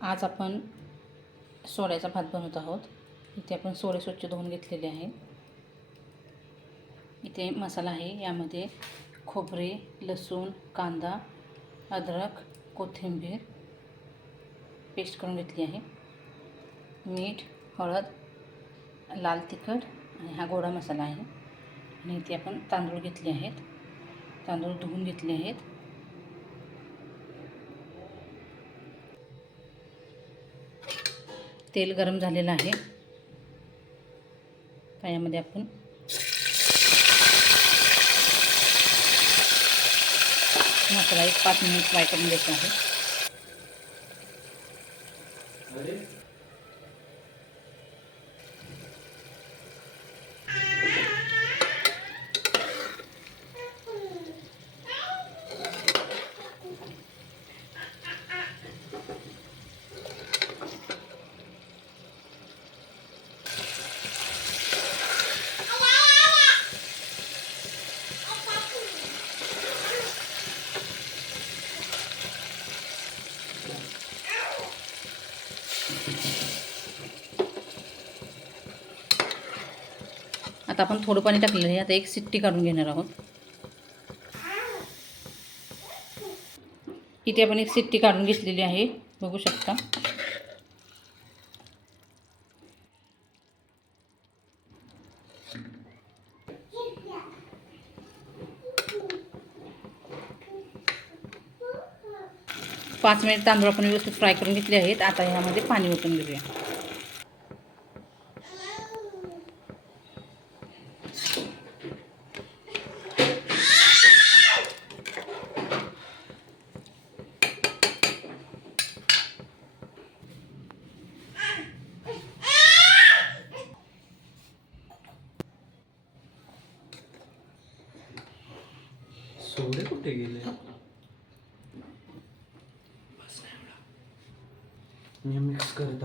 आज आपण सोड्याचा भात बनवत आहोत। इथे आपण सोडे स्वच्छ धुवून घेतलेले आहे। इथे मसाला आहे, यामध्ये खोबरे, लसूण, कांदा, अद्रक, कोथिंबीर पेस्ट करून घेतली आहे। मीठ, हळद, लाल तिखट आणि हा गोडा मसाला आहे। आणि इथे आपण तांदूळ घेतले आहेत, तांदूळ धुवून घेतले आहेत। तेल गरम झालेलं आहे, त्यामध्ये आपण मसाला 5 मिनिट फ्राय करून घ्यायचा आहे। आता आपण थोडं पाणी टाकलेलं आहे। आता एक शिट्टी काढून घेणार आहोत। इथे आपण एक शिट्टी काढून घेतलेली आहे, बघू शकता। पाच मिनिट तांदूळ आपण व्यवस्थित फ्राय करून घेतले आहेत। आता यामध्ये पाणी ओतून घेऊया। सोडे कुठे गेले? मी मिक्स करत आहे।